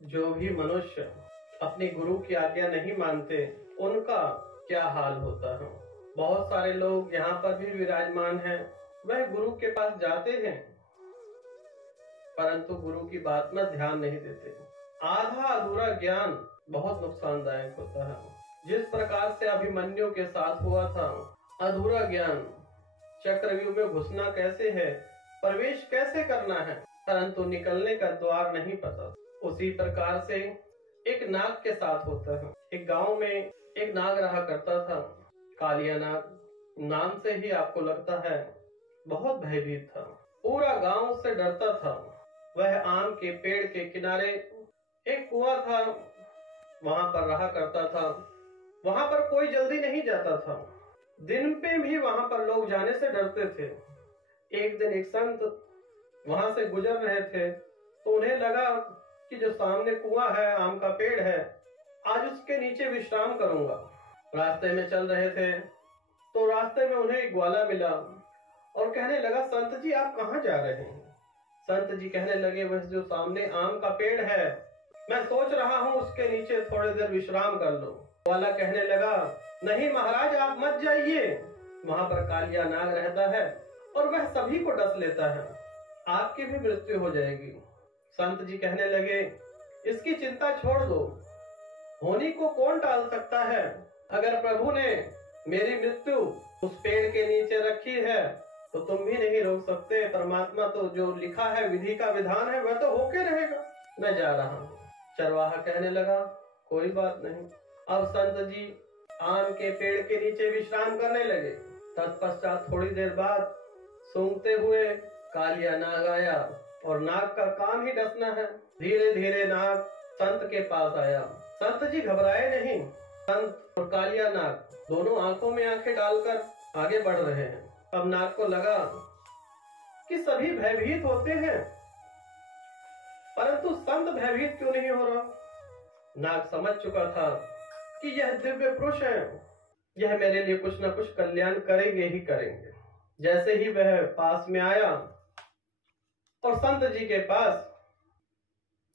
जो भी मनुष्य अपने गुरु की आज्ञा नहीं मानते उनका क्या हाल होता है। बहुत सारे लोग यहाँ पर भी विराजमान हैं, वह गुरु के पास जाते हैं परंतु गुरु की बात में ध्यान नहीं देते। आधा अधूरा ज्ञान बहुत नुकसानदायक होता है। जिस प्रकार से अभिमन्यु के साथ हुआ था, अधूरा ज्ञान, चक्रव्यूह में घुसना कैसे है, प्रवेश कैसे करना है, परंतु निकलने का द्वार नहीं पता। उसी प्रकार से एक नाग के साथ होता है। एक गांव में एक नाग रहा करता था, कालिया नाग। नाम से ही आपको लगता है बहुत भयभीत था। पूरा गांव उससे डरता था। वह आम के पेड़ के किनारे एक कुआं था, वहां पर रहा करता था। वहां पर कोई जल्दी नहीं जाता था। दिन पे भी वहां पर लोग जाने से डरते थे। एक दिन एक संत वहां से गुजर रहे थे तो उन्हें लगा कि जो सामने कुआं है, आम का पेड़ है, आज उसके नीचे विश्राम करूंगा। रास्ते में चल रहे थे तो रास्ते में उन्हें एक ग्वाला मिला और कहने लगा, संत जी आप कहाँ जा रहे हैं? संत जी कहने लगे, वह जो सामने आम का पेड़ है, मैं सोच रहा हूँ उसके नीचे थोड़ी देर विश्राम कर लो। ग्वाला कहने लगा, नहीं महाराज आप मत जाइए, वहां पर कालिया नाग रहता है और वह सभी को डस लेता है, आपकी भी मृत्यु हो जाएगी। संत जी कहने लगे, इसकी चिंता छोड़ दो, होनी को कौन टाल सकता है। अगर प्रभु ने मेरी मृत्यु उस पेड़ के नीचे रखी है तो तुम भी नहीं रोक सकते। परमात्मा तो जो लिखा है, विधि का विधान है, वह तो होके रहेगा, मैं जा रहा हूँ। चरवाहा कहने लगा, कोई बात नहीं। अब संत जी आम के पेड़ के नीचे विश्राम करने लगे। तत्पश्चात थोड़ी देर बाद सूंघते हुए कालिया नाग आया और नाग का काम ही डसना है। धीरे धीरे नाग संत के पास आया। संत जी घबराए नहीं। संत और कालिया नाग दोनों आंखों में आंखें डालकर आगे बढ़ रहे हैं। अब नाग को लगा कि सभी भयभीत होते हैं परंतु संत भयभीत क्यों नहीं हो रहा। नाग समझ चुका था कि यह दिव्य पुरुष है, यह मेरे लिए कुछ न कुछ कल्याण करेंगे ही करेंगे। जैसे ही वह पास में आया और संत जी के पास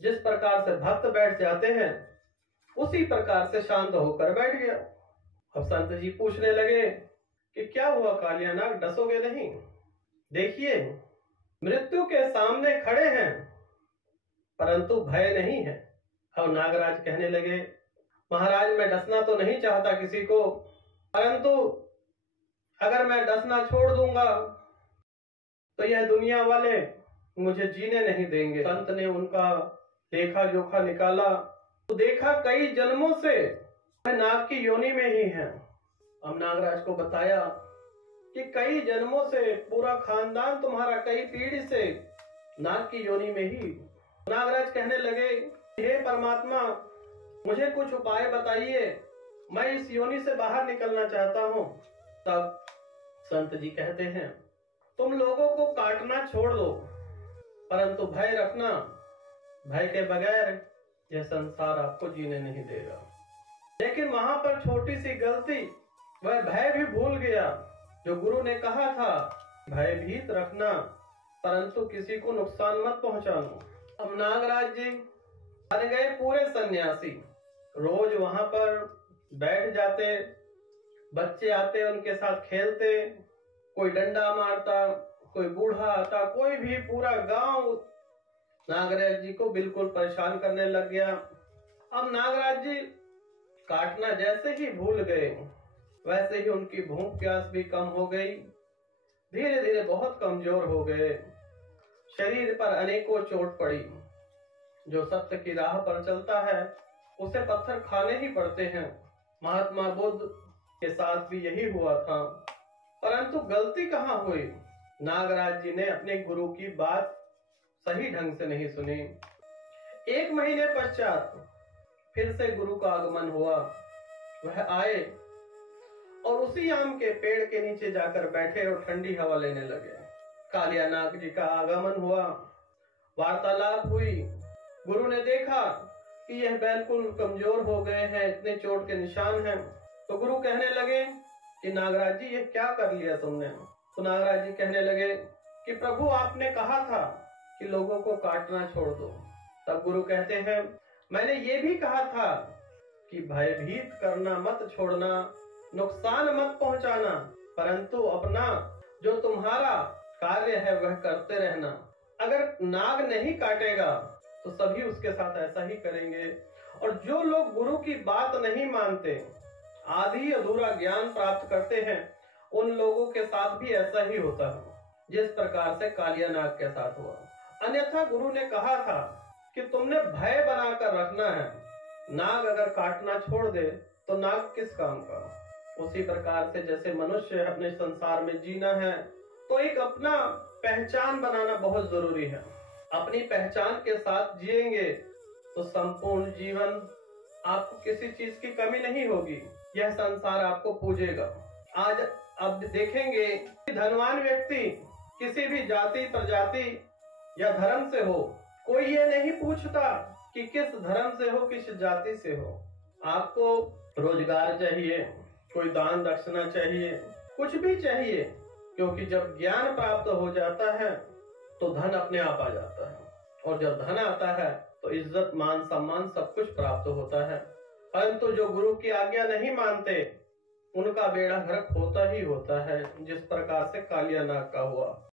जिस प्रकार से भक्त बैठ जाते हैं उसी प्रकार से शांत होकर बैठ गया। अब संत जी पूछने लगे कि क्या हुआ कालिया नाग, डसोगे नहीं? देखिए मृत्यु के सामने खड़े हैं परंतु भय नहीं है। अब नागराज कहने लगे, महाराज मैं डसना तो नहीं चाहता किसी को, परंतु अगर मैं डसना छोड़ दूंगा तो यह दुनिया वाले मुझे जीने नहीं देंगे। संत ने उनका देखा जोखा निकाला तो देखा कई जन्मों से वह नाग की योनि में ही है। अब नागराज को बताया कि कई जन्मों से पूरा खानदान तुम्हारा कई पीढ़ी से नाग की योनि में ही। नागराज कहने लगे, हे परमात्मा मुझे कुछ उपाय बताइए, मैं इस योनि से बाहर निकलना चाहता हूँ। तब संत जी कहते हैं, तुम लोगों को काटना छोड़ दो परंतु भय रखना, भय के बगैर यह संसार आपको जीने नहीं देगा। लेकिन वहां पर छोटी सी गलती, वह भय भी भूल गया जो गुरु ने कहा था, भयभीत रखना परंतु किसी को नुकसान मत पहुंचाना। अब नागराज जी बन गए पूरे सन्यासी। रोज वहां पर बैठ जाते, बच्चे आते उनके साथ खेलते, कोई डंडा मारता, कोई बूढ़ा आता, कोई भी, पूरा गांव नागराज जी को बिल्कुल परेशान करने लग गया। अब नागराज जी काटना जैसे ही भूल गए वैसे ही उनकी भूख प्यास भी कम हो गई, धीरे धीरे बहुत कमजोर हो गए, शरीर पर अनेकों चोट पड़ी। जो सत्य की राह पर चलता है उसे पत्थर खाने ही पड़ते हैं। महात्मा बुद्ध के साथ भी यही हुआ था परंतु गलती कहाँ हुई, नागराज जी ने अपने गुरु की बात सही ढंग से नहीं सुनी। 1 महीने पश्चात फिर से गुरु का आगमन हुआ। वह आए और उसी आम के पेड़ के नीचे जाकर बैठे और ठंडी हवा लेने लगे। कालिया नाग जी का आगमन हुआ, वार्तालाप हुई। गुरु ने देखा कि यह बिल्कुल कमजोर हो गए हैं, इतने चोट के निशान हैं। तो गुरु कहने लगे कि नागराज जी ये क्या कर लिया तुमने? तो नागराज जी कहने लगे कि प्रभु आपने कहा था कि लोगों को काटना छोड़ दो। तब गुरु कहते हैं, मैंने ये भी कहा था कि भयभीत करना मत छोड़ना, नुकसान मत पहुंचाना, परंतु अपना जो तुम्हारा कार्य है वह करते रहना। अगर नाग नहीं काटेगा तो सभी उसके साथ ऐसा ही करेंगे। और जो लोग गुरु की बात नहीं मानते, आधी अधूरा ज्ञान प्राप्त करते हैं, उन लोगों के साथ भी ऐसा ही होता है जिस प्रकार से कालिया नाग के साथ हुआ। अन्यथा गुरु ने कहा था कि तुमने भय बनाकर रखना है, नाग अगर काटना छोड़ दे तो नाग किस काम का। उसी प्रकार से जैसे मनुष्य अपने संसार में जीना है तो एक अपना पहचान बनाना बहुत जरूरी है। अपनी पहचान के साथ जिएंगे तो संपूर्ण जीवन आपको किसी चीज की कमी नहीं होगी, यह संसार आपको पूजेगा। आज अब देखेंगे कि धनवान व्यक्ति किसी भी जाति प्रजाति या धर्म से हो, कोई ये नहीं पूछता कि किस धर्म से हो, किस जाति से हो। आपको रोजगार चाहिए, कोई दान दक्षिणा चाहिए, कुछ भी चाहिए, क्योंकि जब ज्ञान प्राप्त हो जाता है तो धन अपने आप आ जाता है, और जब धन आता है तो इज्जत मान सम्मान सब कुछ प्राप्त होता है। परंतु जो गुरु की आज्ञा नहीं मानते उनका बेड़ा गर्क होता ही होता है, जिस प्रकार से कालिया नाग का हुआ।